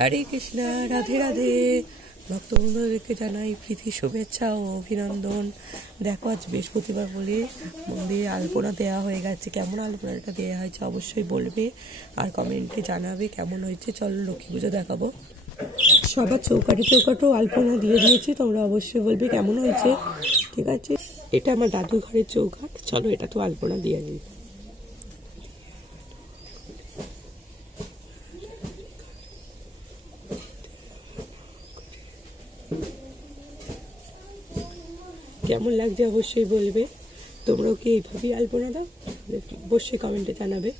हरे कृष्णा राधे राधे भक्त बंधुदेरके जानाई प्रীতি शुभेच्छा ও অভিনন্দন। দেখো আজ বৃহস্পতিবার বলে মন্দিরে আলপনা দেওয়া হয়ে গেছে। কেমন আলপনাটা দেওয়া হয়েছে অবশ্যই বলবে আর কমেন্টে জানাবে কেমন হয়েছে। চলো লক্ষ্মী পুজো দেখাবো। সবার চৌকাঠো আলপনা দিয়ে দিয়েছি, তোমরা অবশ্যই বলবে কেমন হয়েছে। ঠিক আছে, এটা আমার দাদুর ঘরের চৌকাঠ। চলো এটা তো আলপনা দিয়ে দিই। কেমন লাগছে অবশ্যই বলবে। তোমরাও কি এইভাবেই আলপনা দাও? অবশ্যই কমেন্টে জানাবে।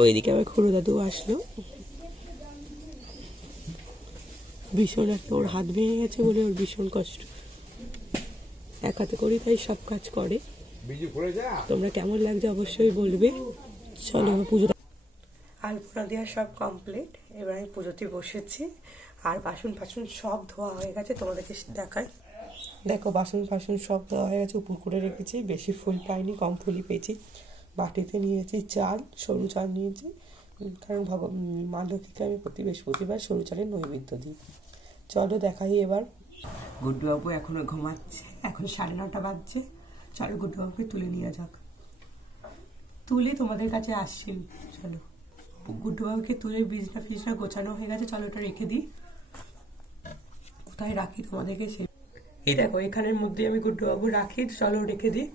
ওইদিকে আমার খুড়ো দাদু আসলো। ভীষণ একটা ওর হাত ভেঙে গেছে বলে ওর ভীষণ কষ্ট, এক হাতে করি তাই সব কাজ করে। তোমরা কেমন লাগছে অবশ্যই বলবে। চলো পুজো আলপনা দেওয়া সব কমপ্লিট। এবার আমি পুজোতে বসেছি আর বাসন ফাসন সব ধোয়া হয়ে গেছে। তোমাদেরকে দেখাই, দেখো বাসন ফাসন সব ধোয়া হয়ে গেছে। উপর করে রেখেছি, বেশি ফুল পাইনি, কম ফুলই পেয়েছি। বাটিতে নিয়েছি চাল, সরু চাল নিয়েছি, কারণ মা লক্ষ্মীকে আমি প্রতি বৃহস্পতিবার সরু চালের নৈবেদ্য দিই। চলো দেখাই এবার। গুড্ডুবাবু এখনো ঘুমাচ্ছে, এখন 9:30 বাজছে। চলো গুড্ডুবাবুকে তুলে নিয়ে যাক। তুলে তোমাদের কাছে আসছি। চলো গুড্ডুবাবুকে তুলে বিছনা গোছানো হয়ে গেছে। চলো ওটা রেখে দিই। কোথায় রাখি তোমাদেরকে সে এই দেখো, এখানের মধ্যে আমি গুড্ডুবাবু রাখি। চলো রেখে দিই।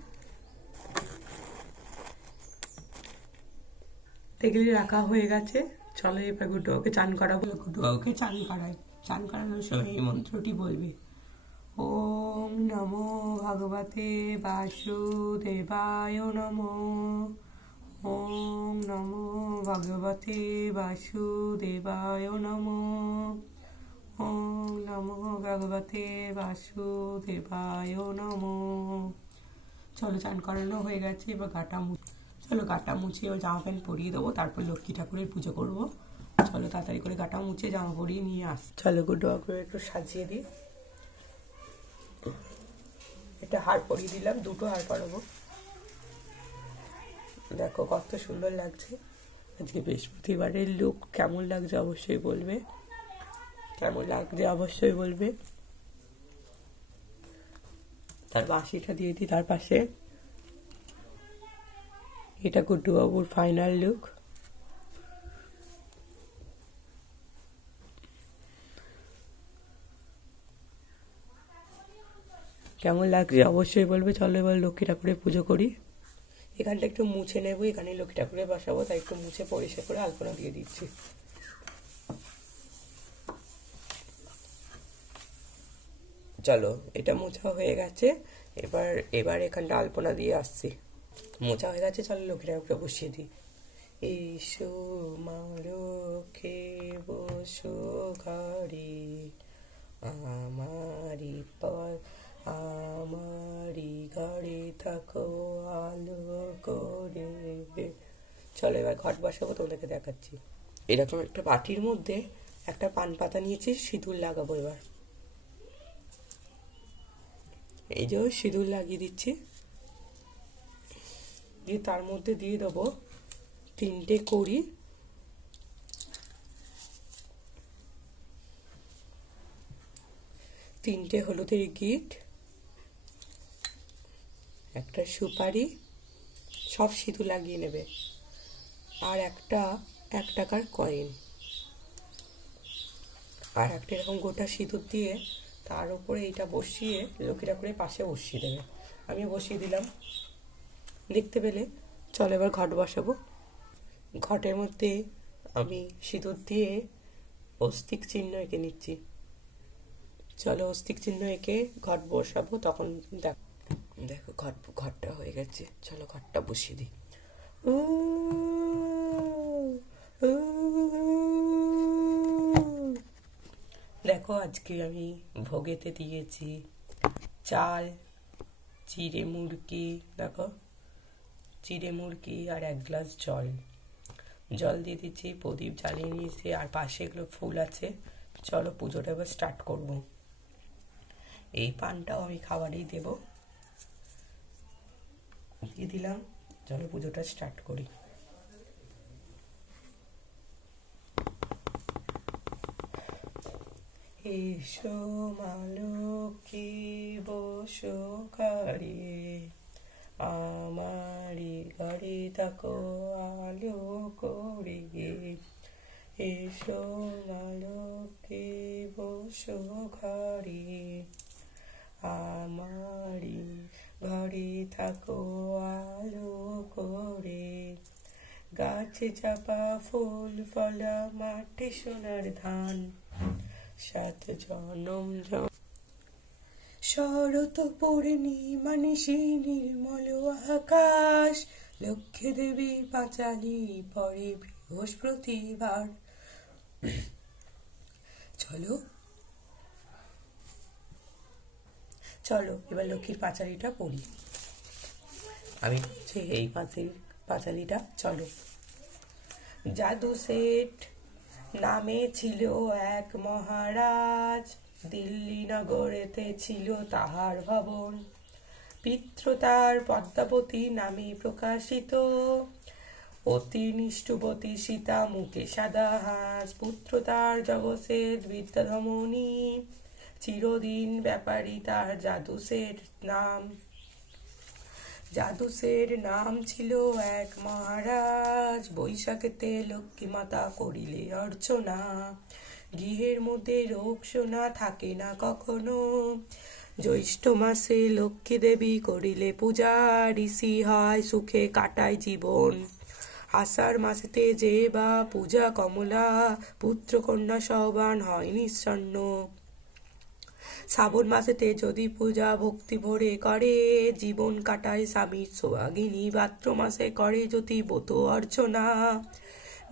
টেবিলে রাখা হয়ে গেছে। চলো এবার গুড্ডুবাবুকে চান করাবো। গুড্ডুবাবুকে চান করাই। চান করানোর সময় এই মন্ত্রটি বলবে, ওম নমো ভগবতে বাসুদেবায় নমো। ওম নমো ভগবতে বাসুদেবায় নমো। ওম নমো ভগবতে বাসুদেবায় নমো। চলো চান করানো হয়ে গেছে। এবার চলো গাটা মুছে ও জামা প্যান্ট পরিয়ে দেবো, তারপর লক্ষ্মী ঠাকুরের পুজো করবো। চলো তাড়াতাড়ি করে গাটা মুছে জামা পরিয়ে নিয়ে আস। চলো গুড্ডুবাবুকে একটু সাজিয়ে দিই। এটা হার পরিয়ে দিলাম, 2টো হার পরাবো। দেখো কত সুন্দর লাগছে। আজকে বৃহস্পতিবারের লুক কেমন লাগছে অবশ্যই বলবে। কেমন লাগছে অবশ্যই বলবে। তার বাঁশিটা দিয়ে দিই তার পাশে। এটা গুড্ডুবাবুর ফাইনাল লুক। কেমন লাগছে অবশ্যই বলবে। চলো এবার লক্ষ্মী ঠাকুরের পুজো করি। এখানটা একটু মুছে নেবো, এখানে লক্ষ্মী ঠাকুরের বসাবো, তাই একটু মুছে পরিষ্কার করে আলপনা দিয়ে দিচ্ছি। চলো এটা মোছা হয়ে গেছে। এবার এখানটা আলপনা দিয়ে আসছি। মোছা হয়ে গেছে। চলো লক্ষ্মী ঠাকুরকে বসিয়ে দিই। এসো মা লক্ষ্মী বসো ঘরে, আমারি ঘরে থাকো আলো করে। চলো এবার ঘট বসাবো, তোমাদেরকে দেখাচ্ছি। এরকম একটা বাটির মধ্যে একটা পান পাতা নিয়েছি, সিঁদুর লাগাবো। এবার এই যে সিঁদুর লাগিয়ে দিচ্ছি, দিয়ে তার মধ্যে দিয়ে দেবো 3টে কড়ি, 3টে হলুদের গিট, একটা সুপারি, সব সিঁদুর লাগিয়ে নেবে, আর একটা 1 টাকার কয়েন, আর একটা এরকম গোটা সিঁদুর দিয়ে তার উপরে এইটা বসিয়ে লক্ষ্মী ঠাকুরের পাশে বসিয়ে দেবে। আমি বসিয়ে দিলাম, দেখতে পেলে। চলো এবার ঘট বসাবো। ঘটের মধ্যে আমি সিঁদুর দিয়ে অস্তিক চিহ্ন এঁকে নিচ্ছি। চলো অস্তিক চিহ্ন এঁকে ঘট বসাবো। তখন দেখো ঘটটা হয়ে গেছে। চলো ঘটটা বসিয়ে দিই। দেখো আজকে আমি ভোগেতে দিয়েছি চাল, চিড়ে মুরগি, দেখো চিড়ে মুরগি আর 1 গ্লাস জল দিয়ে দিচ্ছি। প্রদীপ জ্বালিয়ে নিয়েছি আর পাশে এগুলো ফুল আছে। চলো পুজোটা এবার স্টার্ট করবো। এই পানটাও আমি খাবারেই দেব। দিয়ে দিলাম। চলো পুজোটা স্টার্ট করি। এসো মা লক্ষ্মী বসো ঘরে, আমারি ঘরে থাকো আলো করে। এসো মা লক্ষ্মী বসো ঘরে, আমারি ঘরে থাকো আলো করে। গাছে চাপা ফুল ফলা, মাঠে সোনার ধান, সাত জনম শরৎ পূর্ণিমা নিশি নির্মল আকাশ। লক্ষ্মী দেবী পাঁচালি পরে বৃহস্পতিবার। চলো চলো এবার লক্ষ্মীর পাঁচালিটা পড়ি। আমি এই পাঁচালিটা। চলো। জাদু শেঠ নামে ছিল এক মহারাজ, দিল্লি নগরেতে ছিল তাহার ভবন। পিতৃ তার পদ্মাবতী নামে প্রকাশিত, অতি নিষ্ঠুবতী সীতা মুখে সাদা হাঁস। পুত্র তার জগৎ বিদ্যাধমনী, চিরদিন ব্যাপারী তার জাদুসের নাম। জাদুসের নাম ছিল এক মহারাজ, বৈশাখেতে লক্ষ্মী মাতা করিলে অর্চনা। গৃহের মধ্যে রোগ শোনা থাকে না কখনো, জ্যৈষ্ঠ মাসে লক্ষ্মী দেবী করিলে পূজা। ঋষি হয় সুখে কাটায় জীবন, আষাঢ় মাসেতে যে বা পূজা কমলা। পুত্র কন্যা সবান হয় নিঃসন্ন, শ্রাবণ মাসেতে যদি পূজা ভক্তি ভরে করে। জীবন কাটায় স্বামীর সোহাগিনী, ভাদ্র মাসে করে যদি ব্রত অর্চনা।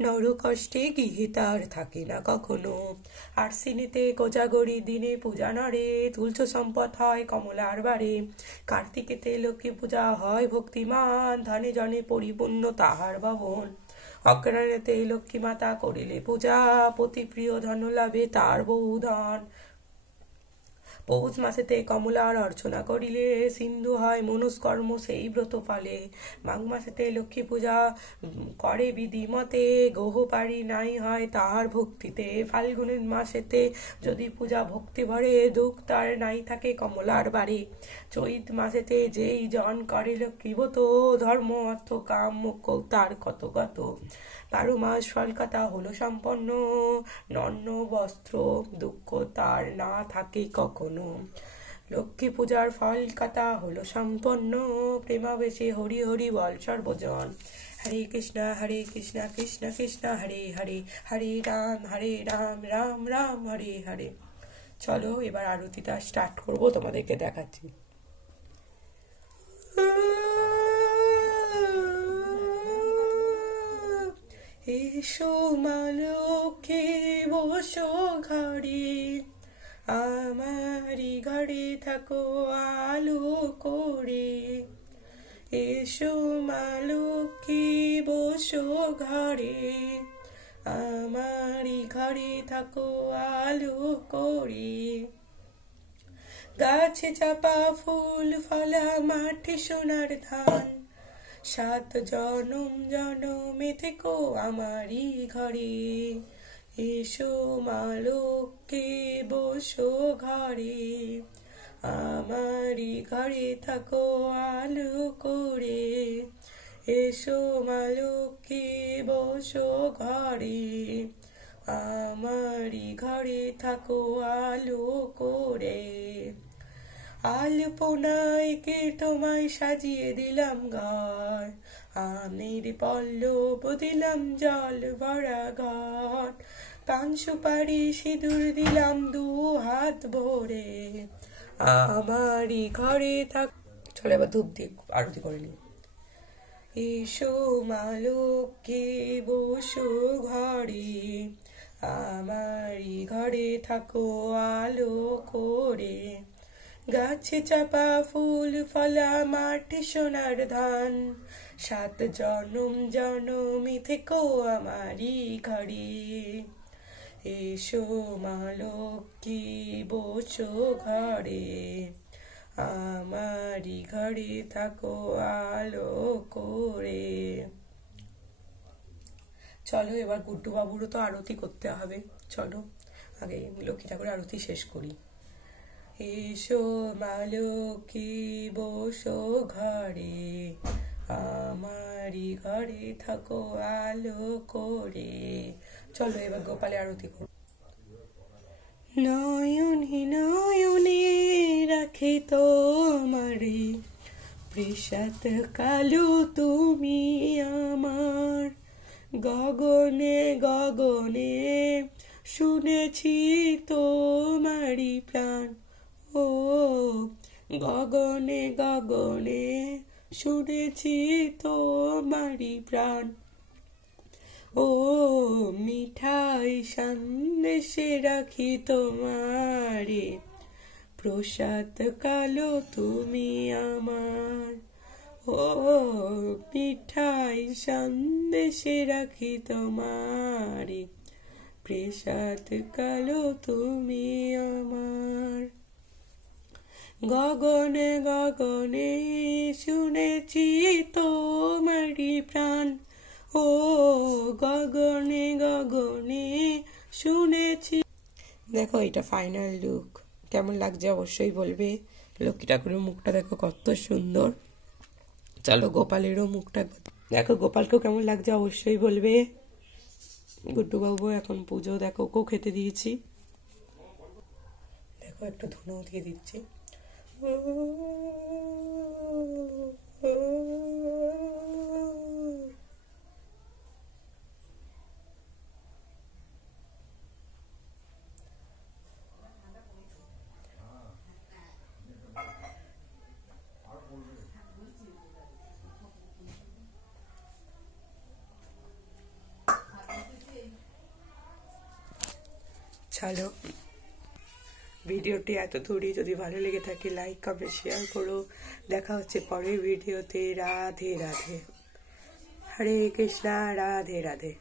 নর কষ্টে গৃহে তার থাকে না কখনো, আশ্বিনীতে কোজাগরি দিনে পূজা নরে। তুলছ সম্পদ হয় কমলার বারে, কার্তিকেতে লক্ষ্মী পূজা হয় ভক্তিমান। ধনে জনে পরিপূর্ণ তাহার ভবন, অগ্রহায়ণেতে লক্ষ্মী মাতা করিলে পূজা। পতি প্রিয় ধন লাভে তার বহুধন, পৌষ মাসেতে কমলার অর্চনা করিলে সিন্ধু হয় মনুষ্কর্ম সেই ব্রত পালে। মাঘ মাসেতে লক্ষ্মী পূজা করে বিধি মতে, গহপারি নাই হয় তাহার ভক্তিতে। ফাল্গুনের মাসেতে যদি পূজা ভক্তি ভরে, দুঃখ তার নাই থাকে কমলার বাড়ি। চৈত মাসেতে যেই জন করে লক্ষ্মী ব্রত, ধর্ম অর্থ কাম মোক্ষ তার কত কত। 12 মাস ফলকাতা হলো সম্পন্ন, নন্ন বস্ত্র দুঃখ তার না থাকে কখনো। লক্ষ্মী পূজার ফলকাতা হলো সম্পন্ন, প্রেমাবেশে হরি হরি বল সর্বজন। হরে কৃষ্ণ কৃষ্ণ কৃষ্ণ হরে হরে, হরে রাম রাম রাম হরে হরে। চলো এবার আরতিটা স্টার্ট করবো, তোমাদেরকে দেখাচ্ছি। এসো মা লক্ষ্মী বসো ঘরে, আমারি ঘরে থাকো আলো করে। এসো মা লক্ষ্মী বসো ঘরে, আমারি ঘরে থাকো আলো করে। গাছে চাপা ফুল ফলা, মাঠে সোনার ধান, সাত জনম জনমে থেকো আমারি ঘরে। এসো মা লক্ষ্মী বসো ঘরে, আমারি ঘরে থাকো আলো করে। এসো মা লক্ষ্মী বসো ঘরে, আমারি ঘরে থাকো আলো করে। আলপনায় কে তোমায় সাজিয়ে দিলাম ঘর, আমের পল্লব দিলাম জল ভরা ঘর। পান সুপারি সিঁদুর দিলাম 2 হাত ভরে, আমারই ঘরে থাক। চলে এবার ধূপ দিয়ে আরতি করে নি। এসো মা লক্ষ্মী বসো ঘরে, আমারই ঘরে থাকো আলো করে। গাছে চাপা ফুল ফলা, মাঠে সোনার ধান, সাত জনম জনমে থেকো আমারই ঘরে। এসো মা লক্ষ্মী বসো ঘরে, আমারই ঘরে থাকো আলো চলো এবার গুড্ডু বাবুরও তো আরতি করতে হবে, চলো আগে লক্ষ্মী ঠাকুরের আরতি শেষ করি। এসো মা লক্ষ্মী বসো ঘরে, আমারি ঘরে থাকো আলো করে। চলো এবার গোপালে আরতি করো। নয়নে নয়নে রাখে তোমারে, বৃষাত কালো তুমি আমার। গগনে গগনে শুনেছি তোমারি প্রাণ, ও গগনে গগনে শুনেছি তোমারি প্রাণ। ও মিঠাই সন্দেশে রাখি তোমারে, প্রসাদ কালো তুমি আমার। ও মিঠাই সন্দেশে রাখি তোমারে, প্রসাদ কালো তুমি আমার। গগনে গগনে শুনেছি তোমারি প্রাণ, ও গগনে গগনে শুনেছি। দেখো এটা ফাইনাল লুক, কেমন লাগছে অবশ্যই বলবে। লক্ষ্মী ঠাকুরের মুখটা দেখো কত সুন্দর। চলো গোপালেরও মুখটা দেখো, গোপালকেও কেমন লাগছে অবশ্যই বলবে। গুড্ডু বাবু এখন পুজো দেখো ওকেও খেতে দিয়েছি, দেখো একটু ধুনো দিয়ে দিচ্ছি। চলো ভিডিওটি এত দূরই, যদি ভালো লেগে থাকে লাইক কমেন্ট শেয়ার করো। দেখা হচ্ছে পরের ভিডিওতে। রাধে রাধে, হরে কৃষ্ণা, রাধে রাধে।